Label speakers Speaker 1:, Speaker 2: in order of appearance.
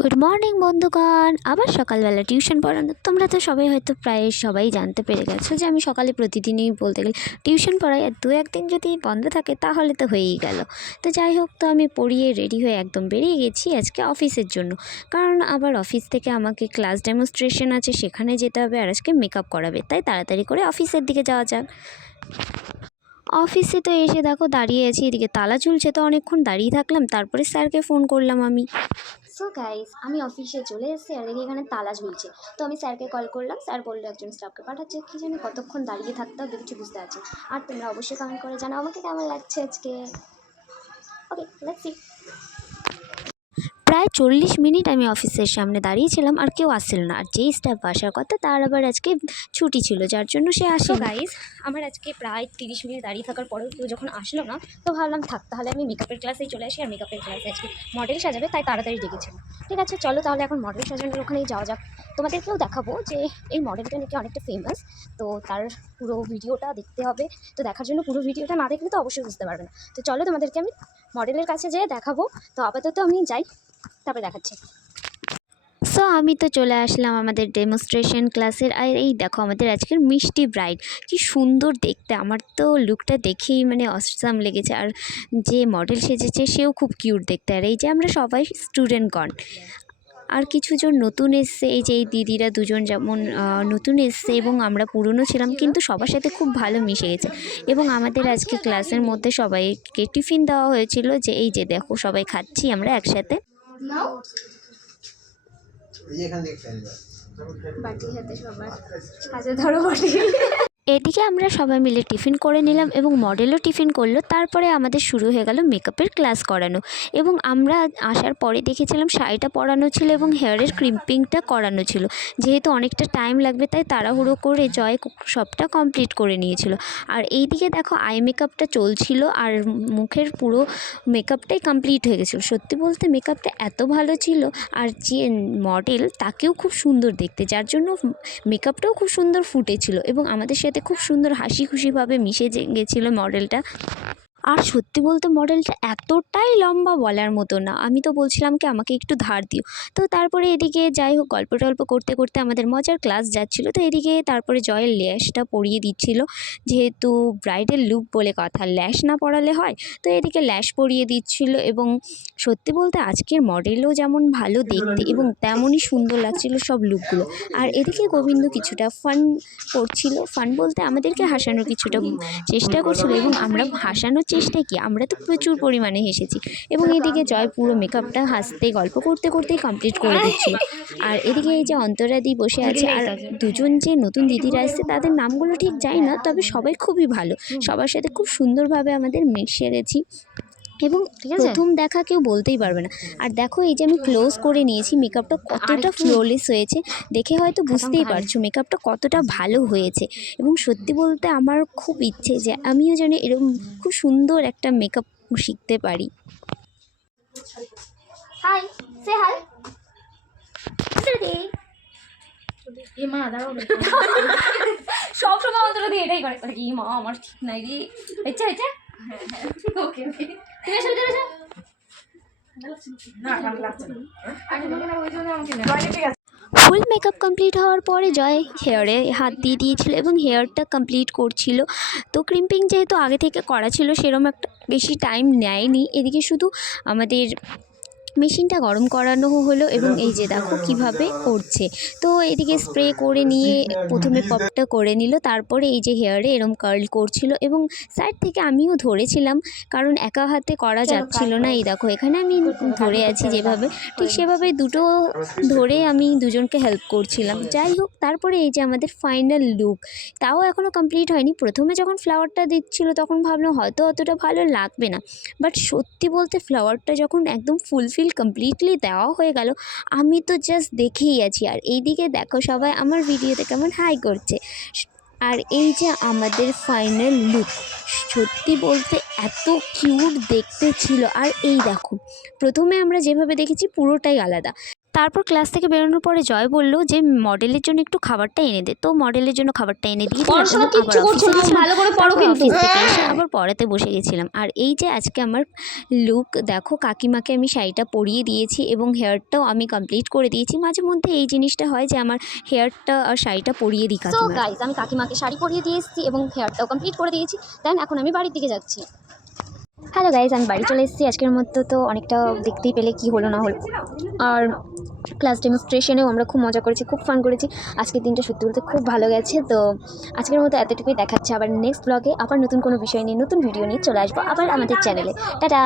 Speaker 1: Good morning বন্ধুগণ। আবার সকালবেলা টিউশন পড়ানো। তোমরা তো সবাই হয়তো প্রায় সবাই জানতে পেরে গেছো যে আমি সকালে প্রতিদিনই বলতে গেলে টিউশন পড়াই। আর দু একদিন যদি বন্ধ থাকে তাহলে তো হয়েই গেল। তো যাই হোক, তো আমি পড়িয়ে রেডি হয়ে একদম বেরিয়ে গেছি আজকে অফিসের জন্য। কারণ আবার অফিস থেকে আমাকে ক্লাস ডেমনস্ট্রেশন আছে, সেখানে যেতে হবে আর আজকে মেকআপ করাবে। তাই তাড়াতাড়ি করে অফিসের দিকে যাওয়া যাক। অফিসে তো এসে দেখো দাঁড়িয়ে আছি, এদিকে তালা ঝুলছে। তো অনেকক্ষণ দাঁড়িয়ে থাকলাম, তারপরে স্যারকে ফোন করলাম আমি।
Speaker 2: সো গাইস আমি অফিসে চলে এসেছি আর দেখি এখানে তালা ঝুলছে। তো আমি স্যারকে কল করলাম, স্যার বলল একজন স্টাফকে পাঠাচ্ছে, কি জানি কতক্ষণ দাঁড়িয়ে থাকতে হবে কিছু বুঝতে পারছি আর তোমরা অবশ্যই কমেন্ট করে জানাও আমাকে কেমন লাগছে আজকে। ওকে লেটস সি
Speaker 1: প্রায় চল্লিশ মিনিট আমি অফিসের সামনে দাঁড়িয়েছিলাম আর কেউ আসছিল না। আর যেই স্টাফ আসার কথা তার আবার আজকে ছুটি ছিল যার জন্য সে আসে
Speaker 2: গাইস আমার আজকে প্রায় তিরিশ মিনিট দাঁড়িয়ে থাকার পরেও কেউ যখন আসলো না তো ভাবলাম থাক তাহলে আমি মেকআপের ক্লাসেই চলে আসি আর মেকআপের ক্লাসে আজকে মডেল সাজাবে তাই তাড়াতাড়ি ডেকেছিল ঠিক আছে চলো তাহলে এখন মডেল সাজানোর ওখানেই যাওয়া যাক। তোমাদেরকেও দেখাবো যে এই মডেলটা নাকি অনেকটা ফেমাস তো তার পুরো ভিডিওটা দেখতে হবে। তো দেখার জন্য পুরো ভিডিওটা না দেখলে তো অবশ্যই বুঝতে পারবে না। তো চলো তোমাদেরকে আমি মডেলের কাছে যেয়ে দেখাবো। তো আপাতত আমি যাই, তারপরে দেখাচ্ছি।
Speaker 1: সো আমি তো চলে আসলাম আমাদের ডেমনস্ট্রেশন ক্লাসের আর এই দেখো, আমাদের আজকের মিষ্টি ব্রাইড কি সুন্দর দেখতে। আমার তো লুকটা দেখেই মানে অসাম লেগেছে। আর যে মডেল সেজেছে, সেও খুব কিউট দেখতে। আর এই যে আমরা সবাই স্টুডেন্টগণ আর কিছুজন নতুন এসছে এই যে এই দিদিরা দুজন যেমন নতুন এসছে এবং আমরা পুরনো ছিলাম কিন্তু সবার সাথে খুব ভালো মিশে গেছে। এবং আমাদের আজকে ক্লাসের মধ্যে সবাইকে টিফিন দেওয়া হয়েছিল যে এই যে দেখো সবাই খাচ্ছি আমরা একসাথে।
Speaker 2: বাটি হাতে সবার কাজে ধরো বাটি।
Speaker 1: এদিকে আমরা সবাই মিলে টিফিন করে নিলাম এবং মডেলও টিফিন করল। তারপরে আমাদের শুরু হয়ে গেল মেকআপের ক্লাস করানো। এবং আমরা আসার পরে দেখেছিলাম শাড়িটা পরানো ছিল এবং হেয়ারের ক্রিম্পিংটা করানো ছিল। যেহেতু অনেকটা টাইম লাগবে, তাই তাড়াহুড়ো করে জয় সবটা কমপ্লিট করে নিয়েছিল। আর এইদিকে দেখো আই মেকআপটা চলছিল আর মুখের পুরো মেকআপটাই কমপ্লিট হয়ে গেছিল। সত্যি বলতে মেকআপটা এত ভালো ছিল আর যে মডেল তাকেও খুব সুন্দর দেখতে। যার জন্য মেকআপটাও খুব সুন্দর ফুটেছিল এবং আমাদের সাথে খুব সুন্দর হাসি খুশিভাবে মিশে গেছিল মডেলটা। আর সত্যি বলতে মডেলটা এতটাই লম্বা বলার মতো না। আমি তো বলছিলাম কি, আমাকে একটু ধার দিও। তো তারপরে এদিকে যাই হোক, গল্প টল্প করতে করতে আমাদের মজার ক্লাস যাচ্ছিল। তো এদিকে তারপরে জয়ের ল্যাশটা পরিয়ে দিচ্ছিল। যেহেতু ব্রাইডাল লুক বলে কথা, ল্যাশ না পড়ালে হয়। তো এদিকে ল্যাশ পরিয়ে দিচ্ছিল এবং সত্যি বলতে আজকের মডেলও যেমন ভালো দেখতে এবং তেমনই সুন্দর লাগছিল সব লুকগুলো। আর এদিকে গোবিন্দ কিছুটা ফান করছিল। ফান বলতে আমাদেরকে হাসানোর কিছুটা চেষ্টা করছিল এবং আমরা হাসানোর চেষ্টা কি আমরা তো প্রচুর পরিমাণে হেসেছি। এবং এদিকে জয় পুরো মেকআপটা হাসতে, গল্প করতে করতেই কমপ্লিট করে দিচ্ছিল। আর এদিকে এই যে অন্তরাদি বসে আছে, আর দুজন যে নতুন দিদিরা আসছে তাদের নামগুলো ঠিক জানি না, তবে সবাই খুবই ভালো। সবার সাথে খুব সুন্দরভাবে আমাদের মিশে গেছি এবং
Speaker 2: ঠিক আছে?
Speaker 1: প্রথম দেখা কেউ বলতেই পারবে না। আর দেখো এই যে আমি ক্লোজ করে নিয়েছি মেকআপটা কতটা ফ্লোলেস হয়েছে দেখে হয়তো বুঝতেই পারছ মেকআপটা কতটা ভালো হয়েছে। এবং সত্যি বলতে আমার খুব ইচ্ছে যে আমিও যেন এরকম খুব সুন্দর একটা মেকআপ শিখতে পারি।
Speaker 2: হাই সে হাই সব সময় অন্তর দিয়ে এটাই করে। মা আমার ঠিক নাই রে। হচ্ছে হচ্ছে ওকে ওকে তুমি এসে ভিতরে এসো।
Speaker 1: ফুল মেকআপ কমপ্লিট হওয়ার পরে জয় হেয়ারে হাত দিয়ে দিয়েছিল এবং হেয়ারটা কমপ্লিট করছিল। তো ক্রিম্পিং যেহেতু আগে থেকে করা ছিল সেরকম একটা বেশি টাইম নেয়নি। এদিকে শুধু আমাদের মেশিনটা গরম করানো হলো এবং এই যে দেখো কীভাবে করছে। তো এদিকে স্প্রে করে নিয়ে প্রথমে পপটা করে নিল তারপরে এই যে হেয়ারে এরম কার্ল করছিল এবং সাইড থেকে আমিও ধরেছিলাম কারণ একা হাতে করা যাচ্ছিল না। এই দেখো এখানে আমি ধরে আছি যেভাবে। ঠিক সেভাবে দুটো ধরে আমি দুজনকে হেল্প করছিলাম। যাই হোক তারপরে এই যে আমাদের ফাইনাল লুক তাও এখনও কমপ্লিট হয়নি। প্রথমে যখন ফ্লাওয়ারটা দিচ্ছিল তখন ভাবলাম হয়তো অতটা ভালো লাগবে না। বাট সত্যি বলতে ফ্লাওয়ারটা যখন একদম ফুলফিল কমপ্লিটলি দেওয়া হয়ে গেল। আমি তো জাস্ট দেখেই আছি। আর এইদিকে দেখো সবাই আমার ভিডিওতে কেমন হাই করছে। আর এই যে আমাদের ফাইনাল লুক সত্যি বলতে এত কিউট দেখতে ছিল। আর এই দেখো, প্রথমে আমরা যেভাবে দেখেছি পুরোটাই আলাদা। তারপর ক্লাস থেকে বেরোনোর পরে জয় বলল যে মডেলের জন্য একটু খাবারটা এনে দে। তো মডেলের জন্য খাবারটা এনে দিয়ে।
Speaker 2: ভালো করে পড়ো
Speaker 1: তারপর
Speaker 2: কিন্তু।
Speaker 1: আবার পড়াতে বসে গেছিলাম। আর এই যে আজকে আমার লুক দেখো কাকিমাকে আমি শাড়িটা পরিয়ে দিয়েছি এবং হেয়ারটাও আমি কমপ্লিট করে দিয়েছি। মাঝে মধ্যে এই জিনিসটা হয় যে আমার হেয়ারটা আর শাড়িটা পরিয়ে দিই কাকিমা।
Speaker 2: আমি কাকিমাকে শাড়ি পরিয়ে দিয়ে এসেছি এবং হেয়ারটাও কমপ্লিট করে দিয়েছি। দেন এখন আমি বাড়ির দিকে যাচ্ছি। হ্যালো গাইজ আমি বাড়ি চলে এসেছি। আজকের মধ্যে তো অনেকটা দেখতেই পেলে কি হলো না হলো। আর ক্লাস ডেমনস্ট্রেশনেও আমরা খুব মজা করেছি, খুব ফান করেছি। আজকের দিনটা সত্যি বলতে খুব ভালো গেছে। তো আজকের মতো এতটুকুই দেখাচ্ছে আবার নেক্সট ব্লগে আবার নতুন কোনো বিষয় নিয়ে, নতুন ভিডিও নিয়ে চলে আসব আবার আমাদের চ্যানেলে টাটা!